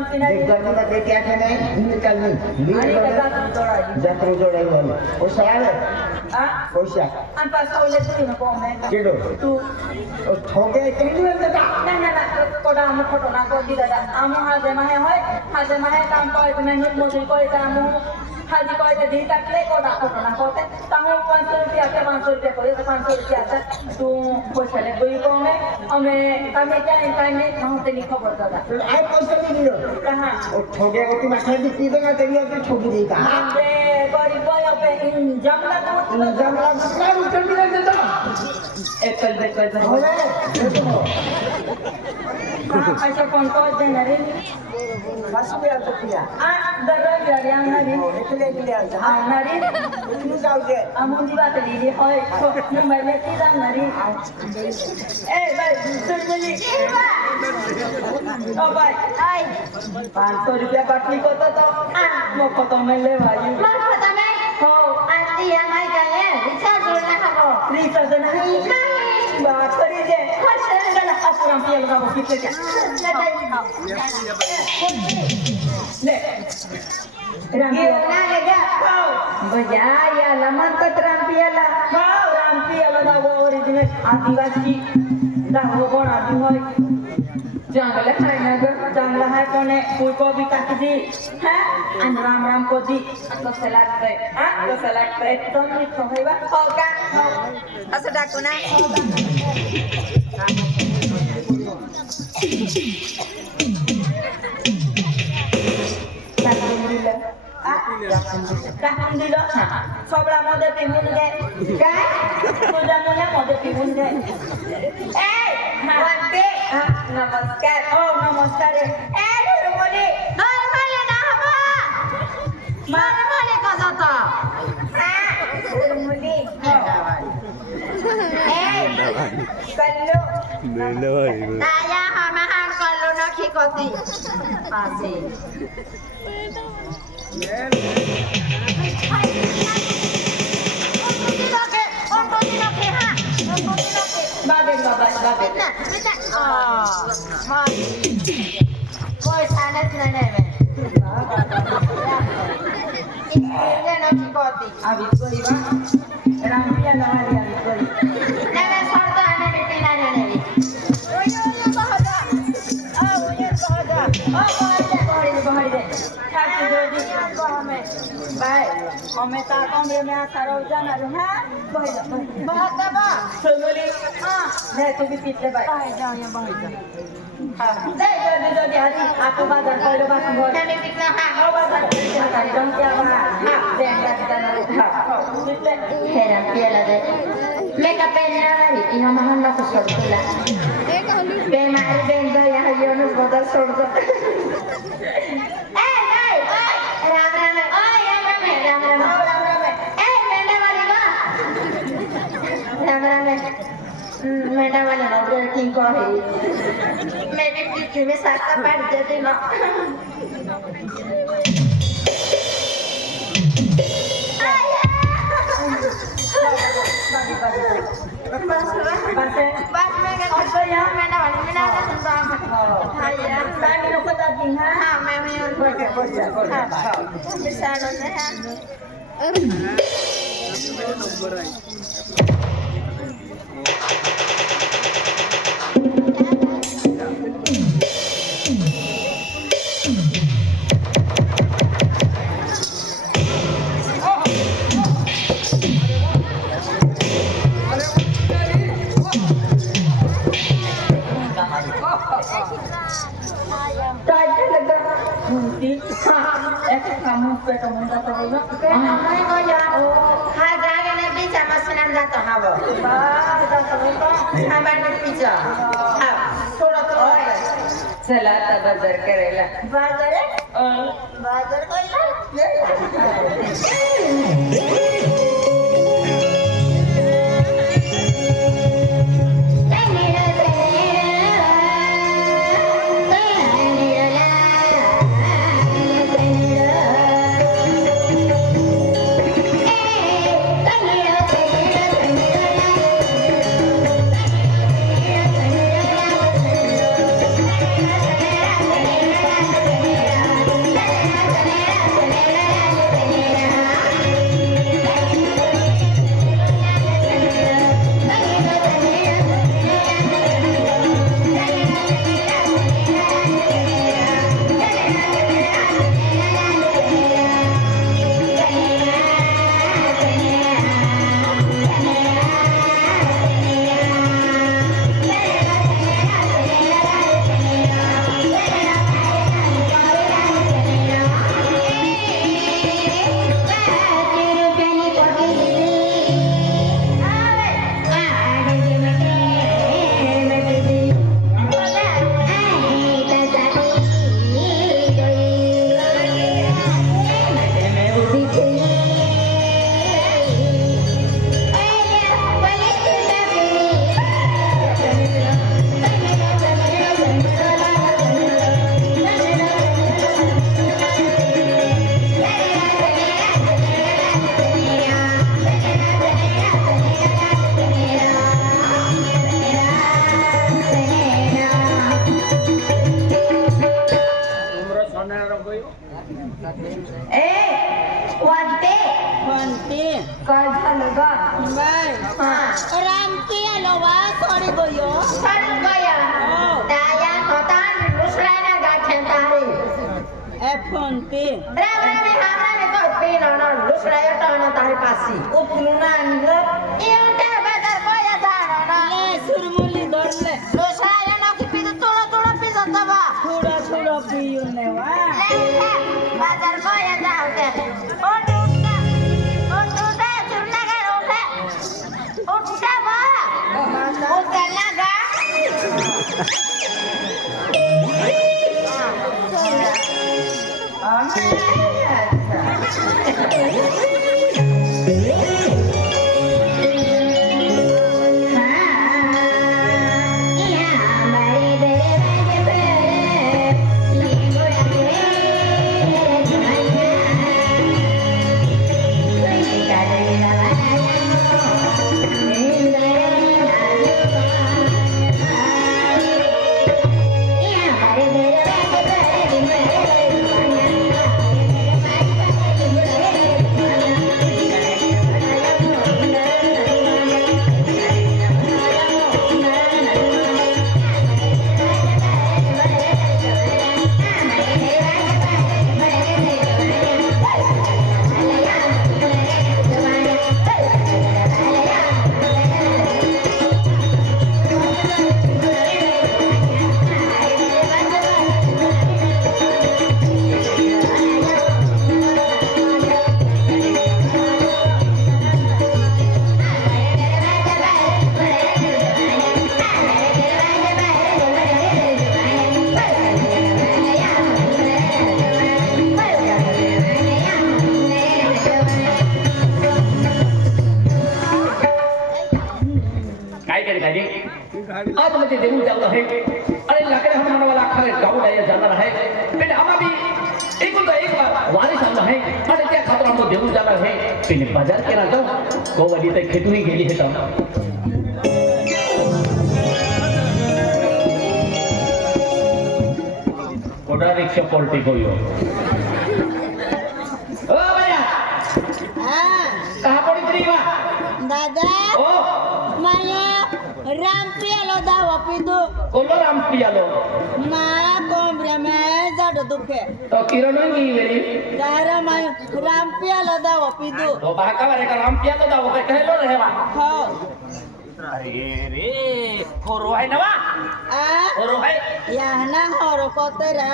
माणूस नाही गर्मी मध्ये क्या कहना है निकल नहीं जत्रो जोड़े बोल ओ साल हां कोशा अन पास कोले तू नको मैं केडो तू ओ ठोके केनी वेल देता ना ना ना कोडा हम फोटो ना को दी दादा आम हाजे माहे होय हाजे माहे काम कोय तुम्हें निक मोदी कोय काम हाजी कोय ते दी तकले कोडा फोटो ना कोते ताहू 500 रुपया के 500 रुपया कोय 500 रुपया तू पोछले कोई को में हमें तमे क्या टाइम में हम ते नहीं खबर दादा आई पैसा नहीं दियो कहां ओ ठोके को तुम आखिर दी देगा तेरी और ठोकी देगा अबे गरीब कोय पे जमला तो जमला दूसरा उठन भी नहीं देता एकल बेकल होले देखो ऐसा कौन को देना रे बस भी आ तो किया दररोज यार नरी निकले निकले हां नरी निकल जाओ जे अमुंदी बात ली होय नहीं मैंने तीरा नरी ए भाई सुन बोली ओ भाई आई 500 रुपया बाटली को तो मोको तो मैं ले भाई माफ तमे हो aunty yang ai kale recharge जोड़ना खबो रिचार्ज ना बात करी दे खर्च करना अपना पिया लगा वो कितने क्या ले गिरना लगा हां बजा या लमन तो ट्रम्पियाला हां रामपियाला दा वो ओरिजिनल आदिवासी दा वो बड़ा आदि होय जंगल है ना जंगल है कोने कोई को भी काट दी है अन राम राम को दी तो सलाद पे हां तो सलाद पे तुम नहीं खोइबा हो का असं टाकू ना टाकून दिलं सोबळा मध्ये पिऊन घे काय तुझ्या मुला मध्ये पिऊन घे ए म्हणते नमस्कार ओ नमस्कार ए गुरुमुनी नॉर्मली ना हवा नॉर्मली का जाता गुरुमुनी ए कल्लू ताया हमाहार कल्लू न खिकोती पासे बाबे बाबा बाबे कोई सानत नहीं है इतने न खिकोती अभी कोई बा रामपिया नवाली अभी कोई नवे सरता आने बिना जाने ओयो सहजा बहरी दे ठाकी जोड़ी बाय हमें ता कमरे में सारो जाना रे हां बहरी दे बहुत दबा सोनली हां ले तू भी पीछे बाय जाओ ये बहुत हां ले जल्दी आदि आपको बाजार पहले बात बोल जाने कितना हां हो बाजार का जम क्या बा हां देंगा जाना हां कितने हेरा पियाला दे मेका पेन्ना वाली इना महान ना को छोड़ला बेमारी बेन दो यहाँ यो न बदल छोड़ दो ए राम राम राम राम ए मेंढा वाली वा राम राम मेंढा वाली ना ब्रेकिंग को है मैं भी किसी में साथ पाट देती ना बस मैं क्या करता हूँ मेंढा वाली में ना आता सुनता हूँ हाँ यार मैं लोग को जाती हां हाँ मैं और बोल जा मिसालों से हाँ ऐसे कामों पे तो मुंडा तो होगा नहीं हो जा हाँ जाके ने पीछे मशीन जाता हाँ वो हाँ बैठ पीछे हाँ थोड़ा तो चला आता बाजार करायला बाजार बाजार कोयला ए वाटते म्हणते काय झालं ग बाय हा रामकी आलो वा सॉरी गोयो सर गया दाया होता दुसऱ्याला गाठे तारी ए म्हणते राम राम हमरा ने तो पीन न दुसरा येतो तारी पासी उचलून आणलं येऊन बाजार कोया जाणा ले सुरमुली धरले दुसरा येणार की पीन थोडं थोडं पिजत बा थोडा थोडा पिऊन ने वा बाजार कोया जावते उठा बा उठला गा आज मध्ये देऊन जाऊ आहे आणि लाकडे हा मानवाला खरे गाव द्यायला जाणार आहे पण आम्हा बी एकूण एक वारीस आलो आहे आणि त्या खातर आम्ही देऊन जाणार आहे पण बाजार केला जाऊ गोवाडी ते खेतून गेली हे तर कोडा रिक्षा पलटी गयो ओ भैया कहाँ पड़ी तेरी माँ दादा ओ माया रामकी आलो दावा पिदू कोलो राम पियालो ना कोंबऱ्या में जड दुखे तो किरण नहीं मेरी दारा माय रामकी आलो दावा पिदू तो बाका बारे का राम पियालो दा वो कहलो रहे वा हो अरे रे खोरो है नवा आ खोरो है याना हरो कोतरा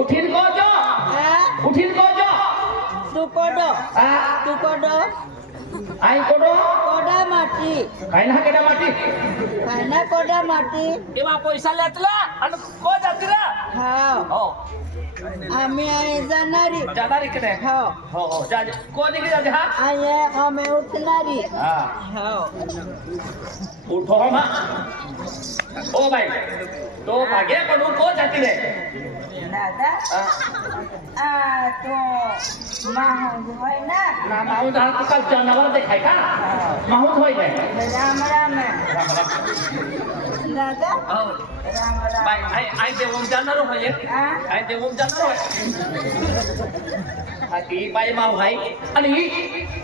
उठिन को जो उठिन को जो तू कोडो आ तू कोडो आई कोडो कोडा माटी खायना केडा माटी खाना कोडा माटी एवा पैसा लेतला आणि को जातला हाव हो आम्ही आहे जाणारी जाणारी कडे हो हो हो जा को निघी जा हा आहे आम्ही उठणारी हा हो उठो मा ओ भाई तो भागे पण को जाती रे दादा तो माहूद होय ना ना माहूद हा तो कल जनावर देखाय का माहूद होय काय राम राम दादा हो राम राम बाय आई देवून जाणार होय आई देवून जाणार होय हाती बाई माव हाय आणि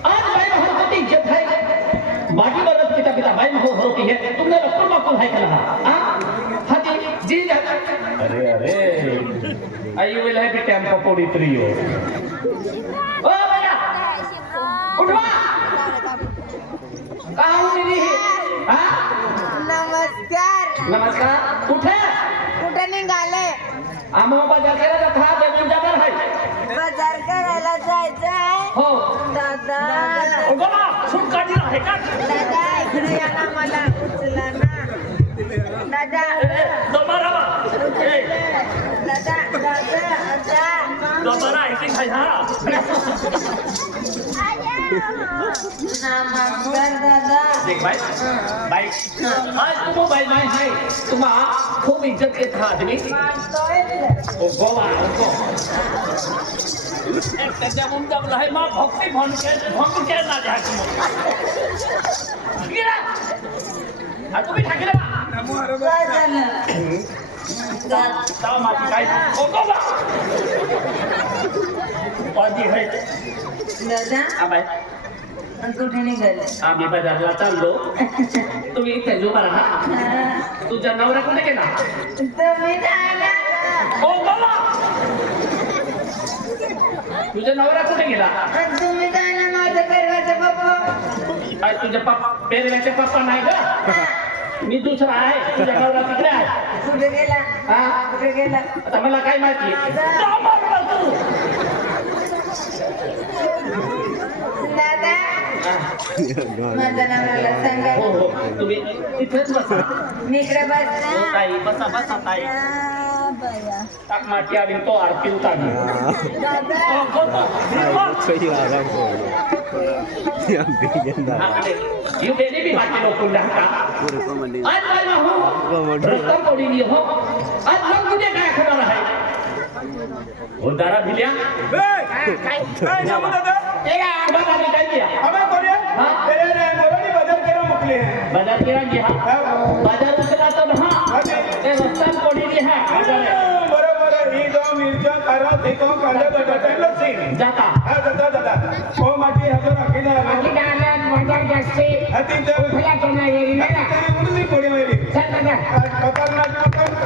आज बाई माव होती इज्जत है बाकी बरत पिता पिता बाई माव होती है तुमने रखो माकूल है कला हां हाती जी जा अरे अरे आई विल हैव टेम्पो पोड़ी त्रियो ओ भैया उठवा कहां हूं मेरी हां नमस्कार नमस्कार उठे कुठे निघाले आम्हा बाजार करायला था देऊन जाणार आहे बाजार करायला जायचं आहे हो दादा ओ बोला सूट काढली आहे का दादा इकडे या ना मला उचला ना दादा दोबारा दादा दादा दोबारा ऐकून खाय हा नमस्कार दादा देख भाई भाई आज तुम भाई भाई है तुम्हारा खूब इज्जत के था आदमी ओ गोवा को एक जब जब है मां भक्ति भंग के ना जा गिरा आ तू भी ठाकरे काय झालं ताव माती काय ओ गोवा बाजी आहे दादा हा बाय आणि कुठे निघाले आम्ही बाजारला चाललो तुम्ही इथे उभा राहा तुझा नवरा कुठे गेला तुम्ही जायला हो बोला तुझा नवरा कुठे गेला आणि तुम्ही जायला माझ्या परवाचा पप्पा काय तुझ्या पप्पा पेरव्याचे पप्पा नाही का मी दुसरा आहे तुझ्या नवरा तिकडे आहे कुठे गेला हा कुठे गेला आता मला काय माहिती दादा माझ्या नवऱ्याला सांगा हो हो तुम्ही इथेच बसा मी इकडे बस हो ताई बसा बसा ताई टाक माती आली तो आरती उतारली दादा यू बेली भी माटी लोग कुंडा का आज मैं हूँ रस्ता पड़ी नहीं हो आज लोग मुझे क्या खबर है वो दारा भिलिया काय सांगू दादा तेरा बाबा ने क्या किया हमें कोरिया हाँ? तेरे ने मोरनी बाजार केला मुकले हैं बाजार किरा जी हाँ बाजार उतरा तो हाँ ये रस्ता पड़ी नहीं है बाजार बरोबर ही दो मिरच्या कारा देखो कांदा बटाटा लसी जाता हा दादा ओ माटी हजर राखीना बाकी डाला बाजार जास्ती हती ते खुला तो नाही गेली ना मुली कोडी मेरी चल दादा खतरनाक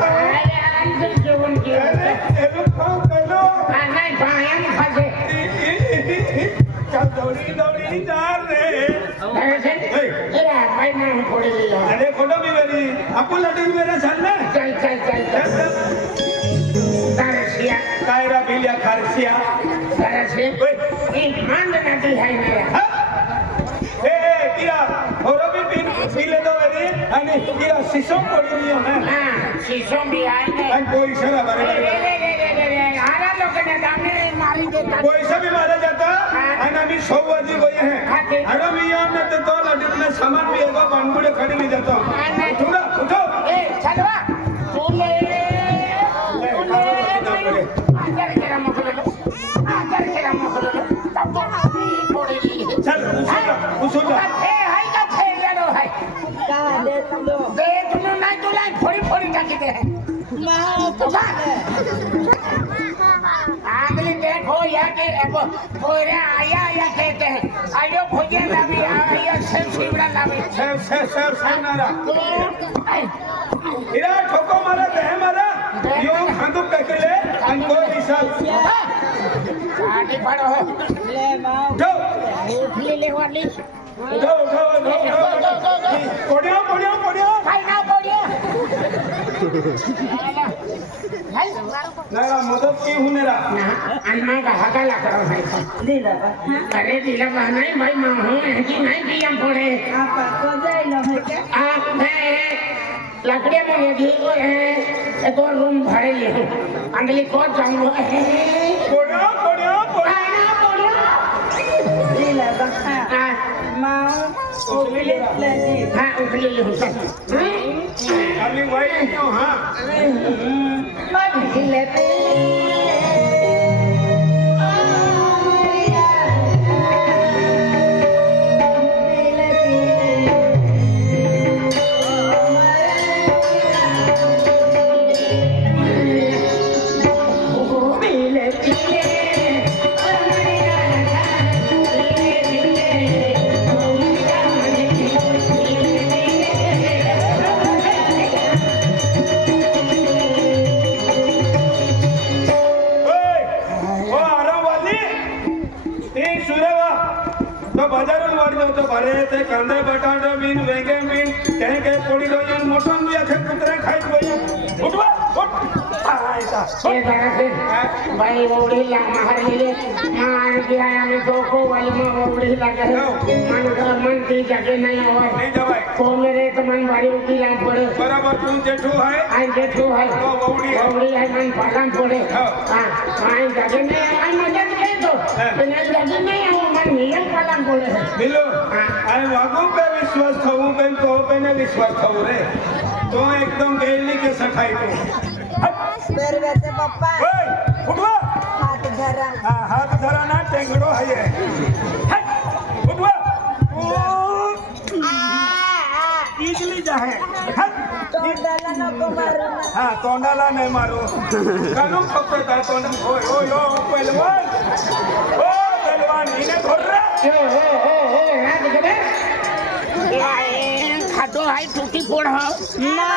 अरे अंदर जेवण केलं एलो खाऊ केलो नाही पायाने खाजे चल दौड़ी चार रे तेरा भाई मैं पड़ी अरे फोटो भी मेरी आपको लटिन मेरा चल ना चल चल चल तारसिया कायरा बिलिया खारसिया तारसिया एक मांड नदी है मेरा ए किरा होरो भी पीले दो मेरी आणि किरा सिसोम पड़ी रही है ना हाँ शीशों भी आए थे आणि कोई इशारा बारे आरा लोग ने दाने मारी देता कोई से भी मारा जाता आणि आम्ही 100 वाजी गए हैं अरे मी यहाँ ने तो लटिन में सामान भी होगा बांगुड़े खड़ी नहीं जाता उठो उठो ए चलवा तूने आकर के मोकलो तब तो अभी पड़ी चल उसूला है का थे यारो है का दे दो दे तुम नहीं तो लाई फोड़ी टाकी दे तो आगली देखो या के कोरे आया कहते हैं आयो भोजे लावी आया से शिवड़ा लावी सेव नारा इरा ठोको मारा दे मारा यो खांदू ककले आणि कोई विशाल आगे बढ़ो ले माँ उठो ले वाली उठो पड़ियो भाई ना बोलिए नारा मदद की हूं नेरा अन्ना का हका लग रहा है दिला बा अरे दिला नहीं भाई मां हूं कि नहीं कि हम पड़े आपा को जाए ना है क्या आप लकड़ियां मुझे दी को है तो रूम भरे ले अंगली को जाऊंगा पड़ियो ना बोलिए दिला बा हाँ माँ ओ बिले लगी हाँ उठली ले हूं सब अभी वही क्यों हां मत हिले ते कांदे बटाटे बीन वेगे बीन कहीं कहीं पोड़ी गई मटन भी आखे कुतरे खाई गई उठवा उठ आयता ये तरह से भाई ओड़ी ला मार ले मार दिया हमें तो को वाली में ओड़ी लगे मन की जगह नहीं हो नहीं जवाई को मेरे तो मन भारी उठी ला पड़े बराबर तू जेठू है आई जेठू है ओड़ी है मन पालन पड़े हां आई जगह में आई मदद के तो बिना जगह में वो मन नियम पालन पड़े मिलो आई वागू पे विश्वास थाऊ पे तो पे ने विश्वास थाऊ रे तो एकदम गेली के सखाई तो बेरवेचे पप्पा ओए उठवा हाथ धरा हाथ धरा ना टेंगड़ो है ये उठवा इजली जा है तो डाला नको मारू ना हा तोंडाला नाही मारू घालून फक्त काय तोंड होय होय हो पहिलवान हो पहिलवान हिने धोर्रा खातो आहे तुटी पोड हो हो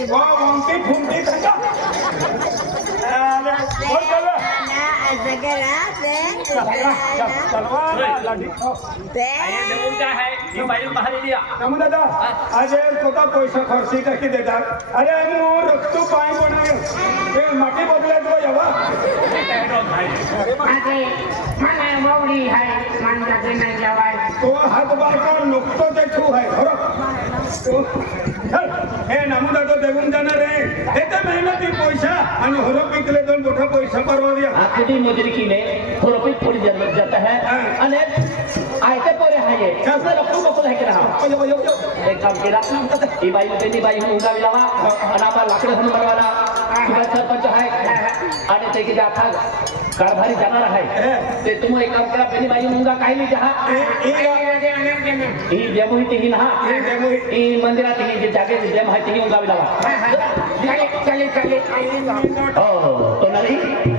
वंती फुंती खा बोल चला देऊन काय आहे ही बाई बाहेर लिया दादा आज स्वतः पैसा खर्ची टाकी देतात अरे मग रक्तू पाय बनावे ते माटी बदले तो यावा तो हात बारका नुकतो ते ठू आहे खरं हे नामुदादा देऊन जाणार आहे हे तर मेहनती पैसा आणि हरं पिकले दोन मोठा पैसा परवाव्या आखरी मजुरी की ने थोड़ी थोड़ी जरूरत जाता है अने आयते परे है ये कसं रखू बकल है करा एक काम केला ई बाई बेनी बाई मुंगा विलावा आणि आपण लाकडं घेऊन बनवाला सुभाष सरपंच आहे आणि ते की आता कारभारी जाणार आहे ते तुम्ही एक काम करा बेनी बाई मुंगा काही नाही जहा ही जेमुही ती ना ही मंदिरात ही जे जागे जेम आहे ती मुंगा विलावा चालेल हो तो नाही